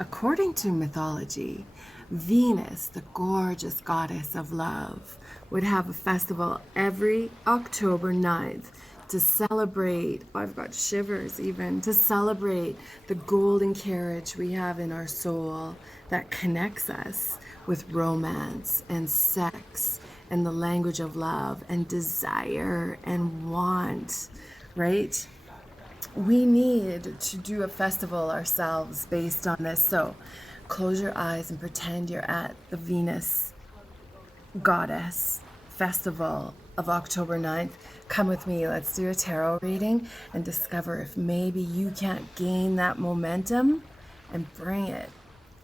According to mythology, Venus, the gorgeous goddess of love, would have a festival every October 9th to celebrate, oh, I've got shivers even, to celebrate the golden carriage we have in our soul that connects us with romance and sex and the language of love and desire and want, right? We need to do a festival ourselves based on this. So close your eyes and pretend you're at the Venus Goddess Festival of October 9th. Come with me. Let's do a tarot reading and discover if maybe you can't gain that momentum and bring it.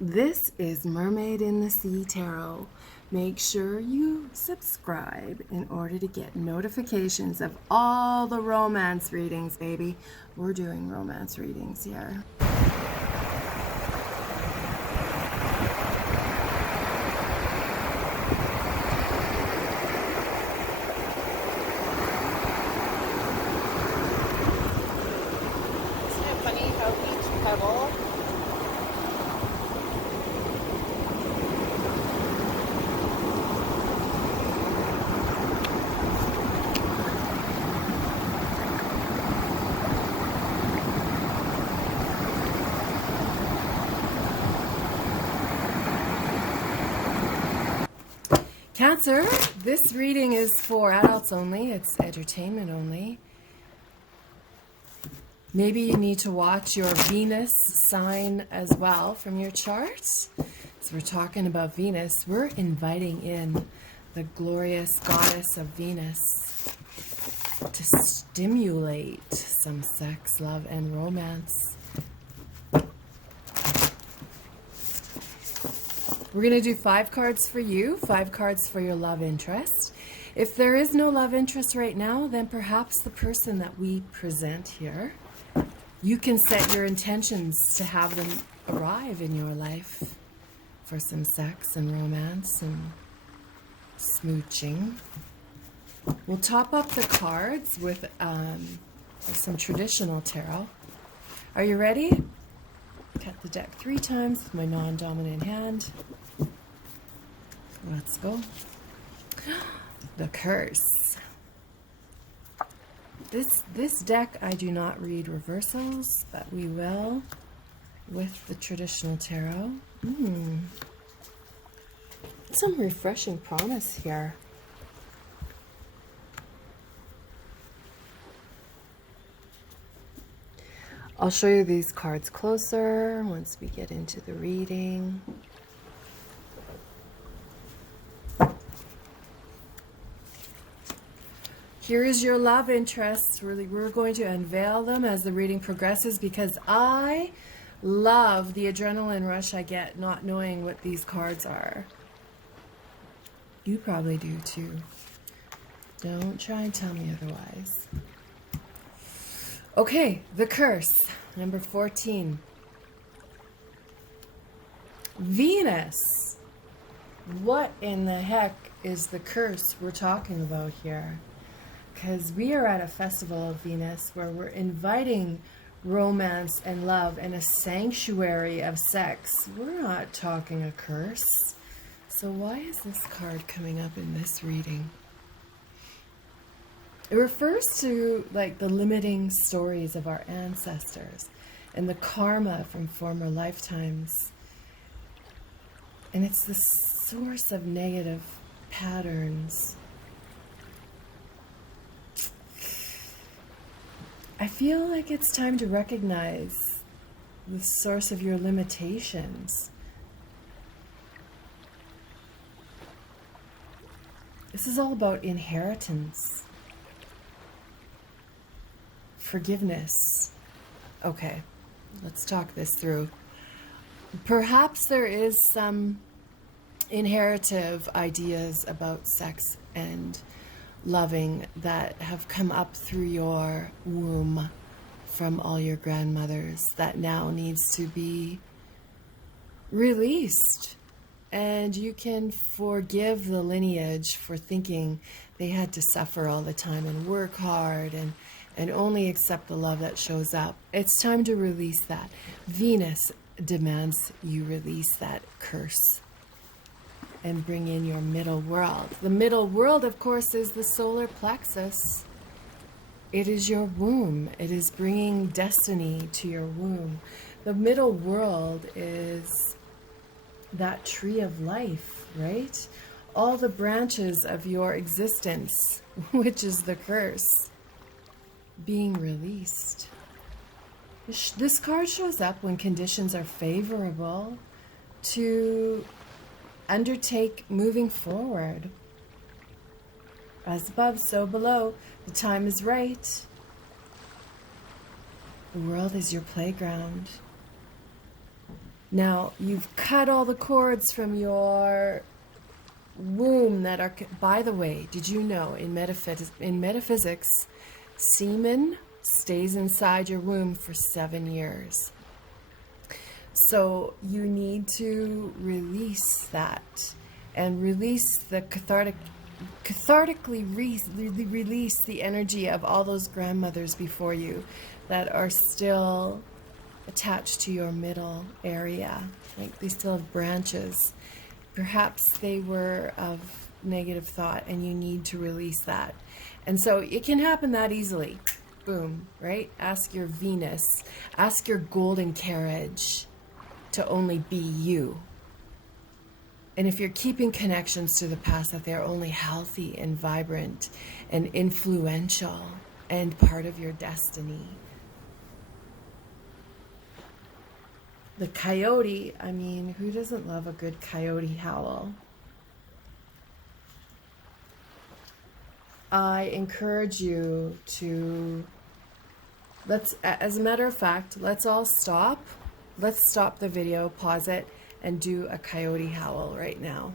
This is Mermaid in the Sea Tarot. Make sure you subscribe in order to get notifications of all the romance readings, baby. We're doing romance readings here. Isn't it funny how each pebble Cancer, this reading is for adults only. It's entertainment only. Maybe you need to watch your Venus sign as well from your chart. So we're talking about Venus. We're inviting in the glorious goddess of Venus to stimulate some sex, love, and romance. We're going to do 5 cards for you, 5 cards for your love interest. If there is no love interest right now, then perhaps the person that we present here, you can set your intentions to have them arrive in your life for some sex and romance and smooching. We'll top up the cards with some traditional tarot. Are you ready? Cut the deck 3 times with my non-dominant hand. Let's go. The Curse. This deck, I do not read reversals, but we will with the traditional tarot. Some refreshing promise here. I'll show you these cards closer once we get into the reading. Here is your love interest. We're going to unveil them as the reading progresses because I love the adrenaline rush I get not knowing what these cards are. You probably do too. Don't try and tell me otherwise. Okay, the Curse, number 14. Venus. What in the heck is the curse we're talking about here? Because we are at a festival of Venus where we're inviting romance and love and a sanctuary of sex. We're not talking a curse. So why is this card coming up in this reading? It refers to like the limiting stories of our ancestors and the karma from former lifetimes. And it's the source of negative patterns. I feel like it's time to recognize the source of your limitations. This is all about inheritance. Forgiveness. Okay, let's talk this through. Perhaps there is some inheritive ideas about sex and loving that have come up through your womb from all your grandmothers that now needs to be released. And you can forgive the lineage for thinking they had to suffer all the time and work hard and only accept the love that shows up. It's time to release that. Venus, demands you release that curse and bring in your middle world. The middle world, of course, is the solar plexus. It is your womb. It is bringing destiny to your womb. The middle world is that tree of life, right? All the branches of your existence, which is the curse, being released. This card shows up when conditions are favorable to undertake moving forward. As above, so below. The time is right. The world is your playground. Now, you've cut all the cords from your womb that are... By the way, did you know in metaphysics, semen stays inside your womb for 7 years? So you need to release that and release the cathartically release the energy of all those grandmothers before you that are still attached to your middle area. Like they still have branches. Perhaps they were of negative thought and you need to release that. And so it can happen that easily. Boom, right? Ask your Venus, ask your golden carriage to only be you. And if you're keeping connections to the past, that they're only healthy and vibrant and influential and part of your destiny. The coyote, I mean, who doesn't love a good coyote howl? I encourage you to, as a matter of fact, let's all stop. Let's stop the video, pause it, and do a coyote howl right now.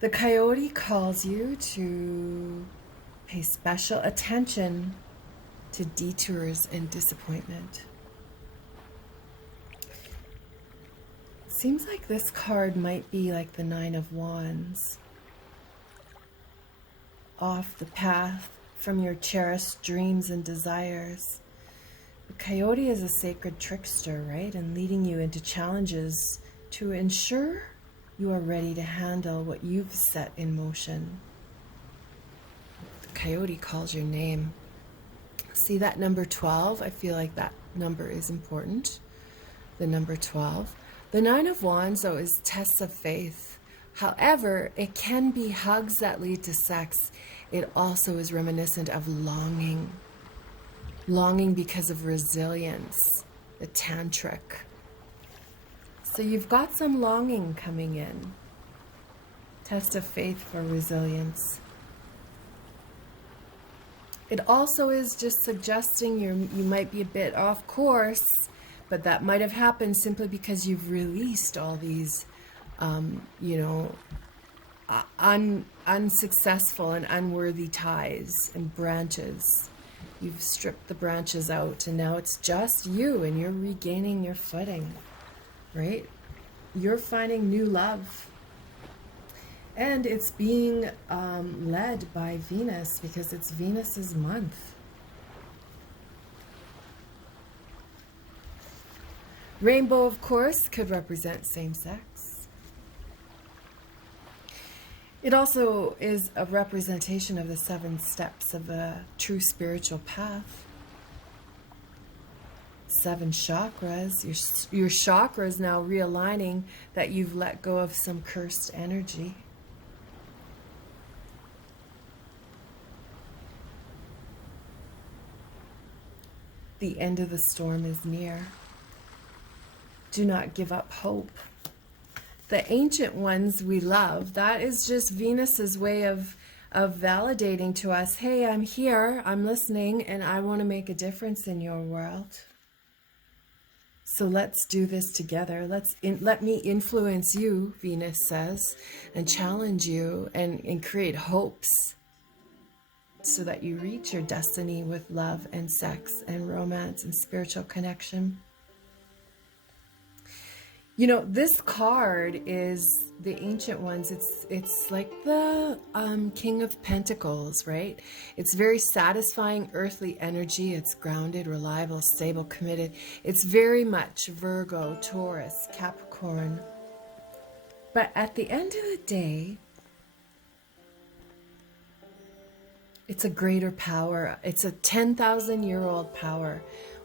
The coyote calls you to pay special attention to detours and disappointment. Seems like this card might be like the Nine of Wands. Off the path from your cherished dreams and desires. The coyote is a sacred trickster, right? And leading you into challenges to ensure you are ready to handle what you've set in motion. The coyote calls your name. See that number 12? I feel like that number is important. The number 12. The Nine of Wands, though, is tests of faith. However, it can be hugs that lead to sex. It also is reminiscent of longing. Longing because of resilience, the tantric. So you've got some longing coming in. Test of faith for resilience. It also is just suggesting you might be a bit off course, but that might have happened simply because you've released all these, unsuccessful and unworthy ties and branches. You've stripped the branches out, and now it's just you, and you're regaining your footing. Right? You're finding new love. And it's being led by Venus because it's Venus's month. Rainbow, of course, could represent same-sex. It also is a representation of the 7 steps of a true spiritual path. 7 chakras, your chakras now realigning that you've let go of some cursed energy. The end of the storm is near. Do not give up hope. The ancient ones we love, that is just Venus's way of of validating to us, hey, I'm here, I'm listening, and I want to make a difference in your world. So let's do this together. Let me influence you, Venus says, and challenge you and create hopes so that you reach your destiny with love and sex and romance and spiritual connection. You know, this card is the ancient ones. It's like the King of Pentacles, right? It's very satisfying earthly energy. It's grounded, reliable, stable, committed. It's very much Virgo, Taurus, Capricorn. But at the end of the day, it's a greater power. It's a 10,000-year-old power,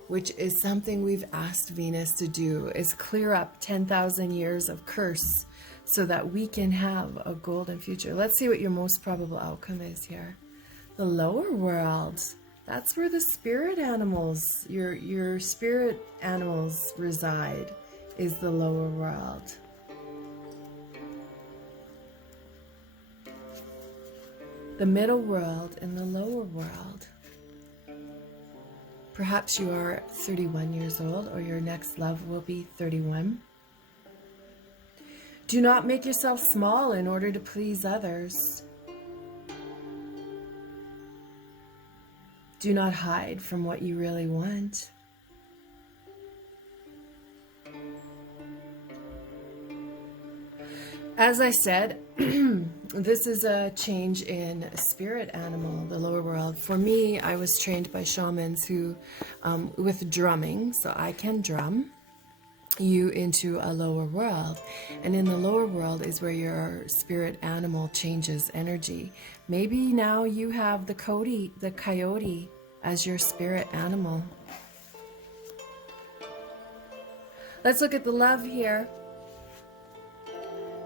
which is something we've asked Venus to do, is clear up 10,000 years of curse so that we can have a golden future. Let's see what your most probable outcome is here. The lower world. That's where the spirit animals, your spirit animals reside, is the lower world. The middle world and the lower world. Perhaps you are 31 years old, or your next love will be 31. Do not make yourself small in order to please others. Do not hide from what you really want. As I said, this is a change in spirit animal, the lower world. For me, I was trained by shamans who, with drumming, so I can drum you into a lower world. And in the lower world is where your spirit animal changes energy. Maybe now you have the coyote as your spirit animal. Let's look at the love here.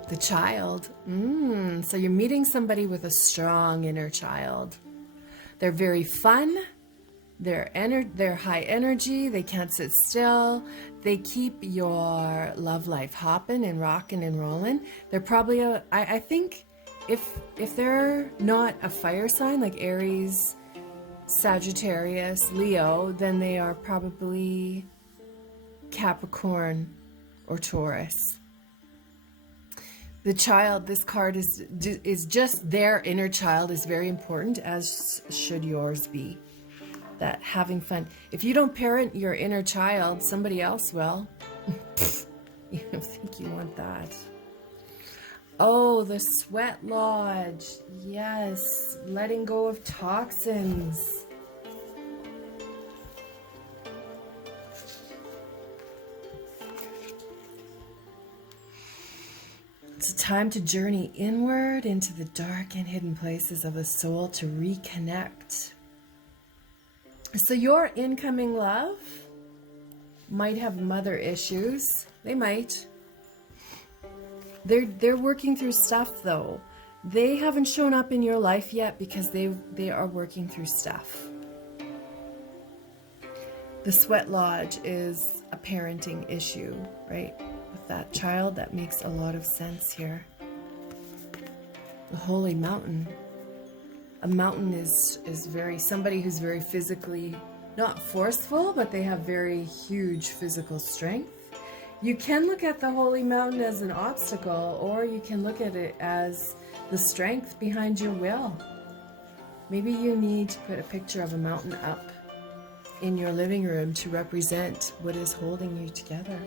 The child. So you're meeting somebody with a strong inner child. They're very fun. They're high energy. They can't sit still. They keep your love life hopping and rocking and rolling. They're probably I think if they're not a fire sign like Aries, Sagittarius, Leo, then they are probably Capricorn or Taurus. The child, this card is just their inner child is very important, as should yours be. That having fun. If you don't parent your inner child, somebody else will. You don't think you want that. Oh, the sweat lodge. Yes, letting go of toxins. It's a time to journey inward into the dark and hidden places of the soul to reconnect. So your incoming love might have mother issues. They might. They're working through stuff though. They haven't shown up in your life yet because they are working through stuff. The sweat lodge is a parenting issue, right? With that child, that makes a lot of sense here. The holy mountain. A mountain is somebody who's very physically, not forceful, but they have very huge physical strength. You can look at the holy mountain as an obstacle, or you can look at it as the strength behind your will. Maybe you need to put a picture of a mountain up in your living room to represent what is holding you together.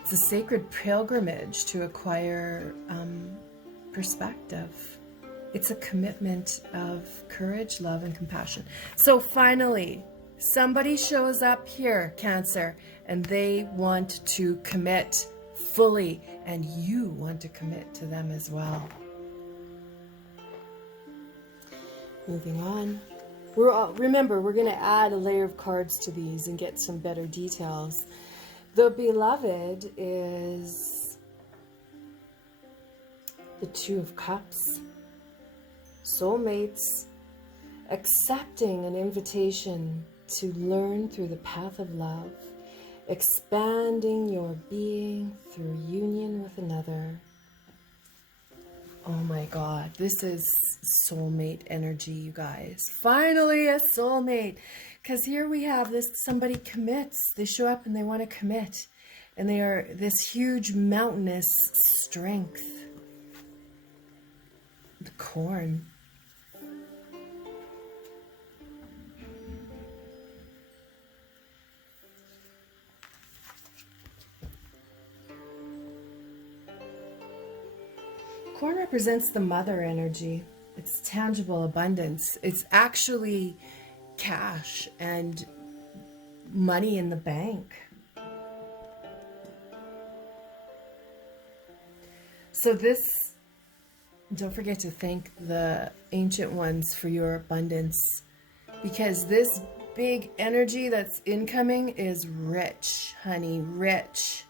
It's a sacred pilgrimage to acquire perspective. It's a commitment of courage, love, and compassion. So finally, somebody shows up here, Cancer, and they want to commit fully, and you want to commit to them as well. Moving on. Remember, we're going to add a layer of cards to these and get some better details. The beloved is the Two of Cups. Soulmates, accepting an invitation to learn through the path of love, expanding your being through union with another. Oh my God, this is soulmate energy, you guys. Finally a soulmate. Because here we have this, somebody commits. They show up and they want to commit. And they are this huge mountainous strength. The corn. Corn represents the mother energy. It's tangible abundance. It's actually cash and money in the bank. So this, don't forget to thank the ancient ones for your abundance, because this big energy that's incoming is rich, honey, rich.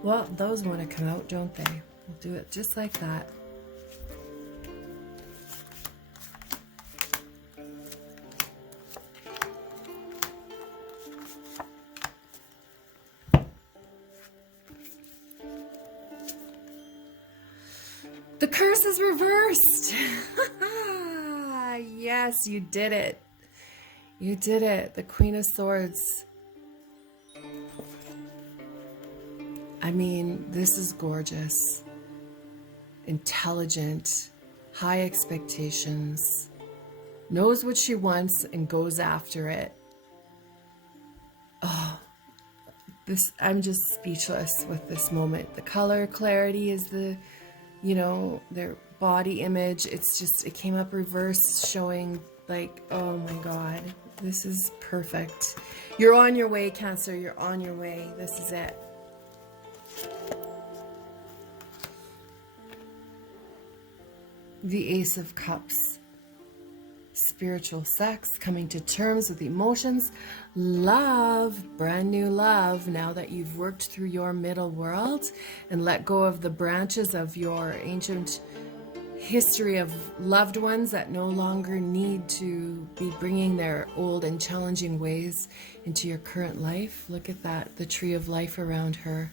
Well, those want to come out, don't they? We'll do it just like that. The curse is reversed. Yes, you did it. You did it. The Queen of Swords. I mean, this is gorgeous, intelligent, high expectations, knows what she wants and goes after it. Oh, this, I'm just speechless with this moment. The color clarity is the, you know, their body image. It's just, it came up reversed, showing like, oh my God, this is perfect. You're on your way, Cancer. You're on your way. This is it. The Ace of Cups, spiritual sex, coming to terms with emotions, love, brand new love, now that you've worked through your middle world and let go of the branches of your ancient history of loved ones that no longer need to be bringing their old and challenging ways into your current life. Look at that, the tree of life around her.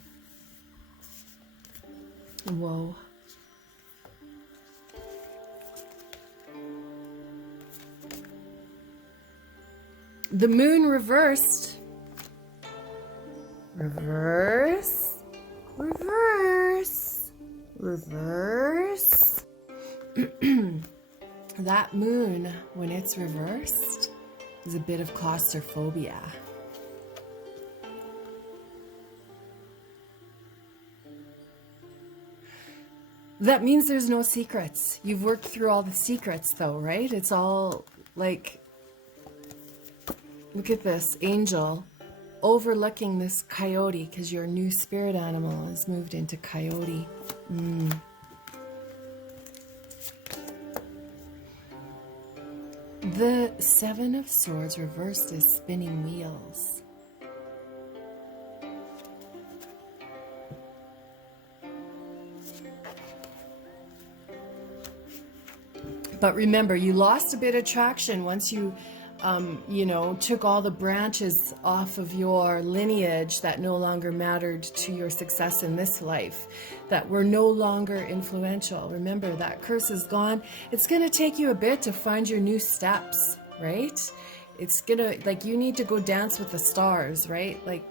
Whoa. The moon reversed. Reverse. Reverse. Reverse. That moon, when it's reversed, is a bit of claustrophobia. That means there's no secrets. You've worked through all the secrets though, right? It's all like, look at this angel overlooking this coyote, because your new spirit animal has moved into coyote. The Seven of Swords reversed is spinning wheels. But remember, you lost a bit of traction once you you know, took all the branches off of your lineage that no longer mattered to your success in this life, that were no longer influential. Remember, that curse is gone. It's going to take you a bit to find your new steps, right? It's going to, like, you need to go dance with the stars, right? Like,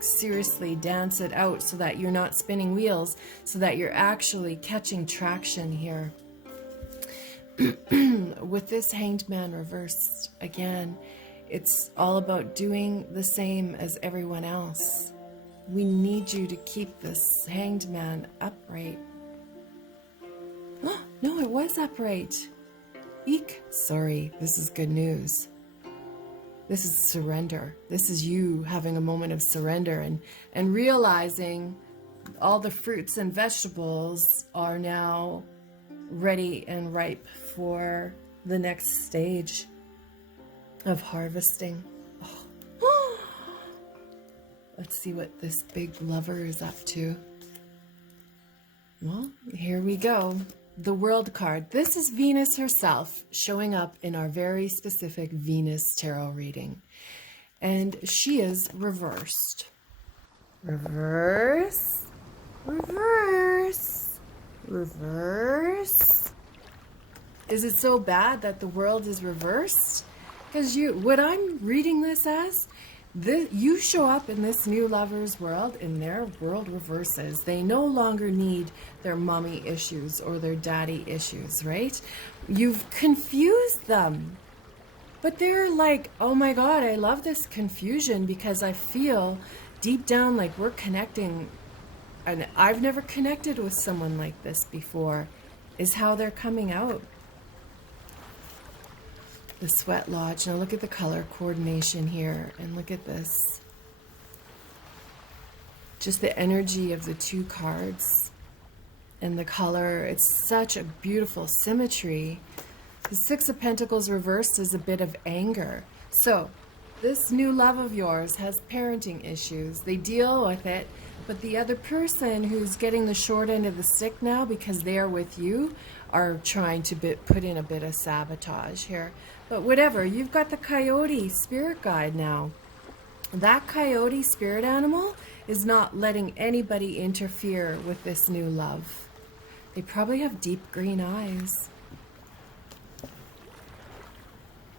seriously dance it out so that you're not spinning wheels, so that you're actually catching traction here. With this Hanged Man reversed, again, it's all about doing the same as everyone else. We need you to keep this Hanged Man upright. Oh, no, it was upright. Eek. Sorry, this is good news. This is surrender. This is you having a moment of surrender and realizing all the fruits and vegetables are now ready and ripe for the next stage of harvesting. Oh. Let's see what this big lover is up to. Well, here we go. the World card. This is Venus herself showing up in our very specific Venus tarot reading. And she is reversed. Reverse, reverse, reverse. Is it so bad that the world is reversed? Because what I'm reading this as, you show up in this new lover's world and their world reverses. They no longer need their mommy issues or their daddy issues, right? You've confused them. But they're like, oh my God, I love this confusion because I feel deep down like we're connecting. And I've never connected with someone like this before, is how they're coming out. The Sweat Lodge. Now look at the color coordination here and look at this. Just the energy of the two cards and the color. It's such a beautiful symmetry. The Six of Pentacles reversed is a bit of anger. So this new love of yours has parenting issues. They deal with it, but the other person who's getting the short end of the stick now because they are with you are trying to put in a bit of sabotage here. But whatever, you've got the coyote spirit guide now. That coyote spirit animal is not letting anybody interfere with this new love. They probably have deep green eyes.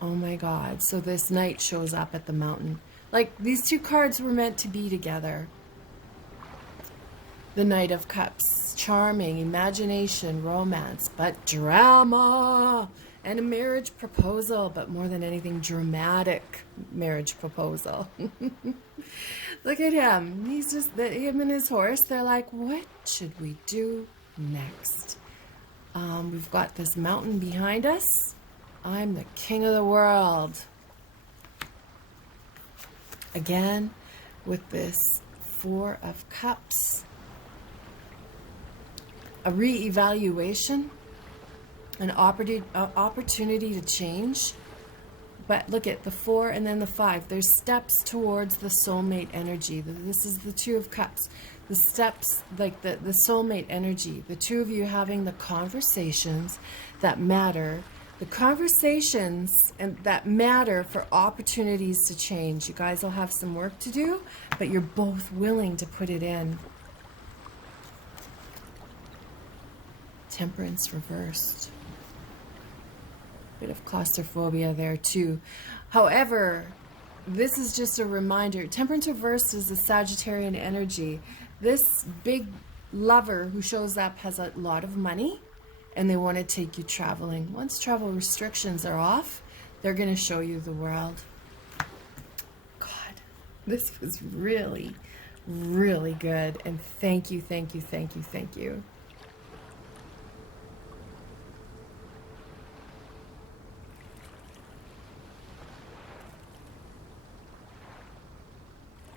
Oh my God, so this knight shows up at the mountain. Like these two cards were meant to be together. The Knight of Cups, charming, imagination, romance, but drama. And a marriage proposal, but more than anything, dramatic marriage proposal. Look at him. He's just, him and his horse, they're like, what should we do next? We've got this mountain behind us. I'm the king of the world. Again, with this Four of Cups. A re-evaluation. An opportunity to change. But look at the 4 and then the 5. There's steps towards the soulmate energy. This is the Two of Cups. The steps, like the soulmate energy. The two of you having the conversations that matter. The conversations that matter for opportunities to change. You guys will have some work to do, but you're both willing to put it in. Temperance reversed. Bit of claustrophobia there too. However, this is just a reminder. Temperance reversed is the Sagittarian energy. This big lover who shows up has a lot of money and they want to take you traveling. Once travel restrictions are off, they're going to show you the world. God, this was really, really good. And thank you, thank you, thank you, thank you.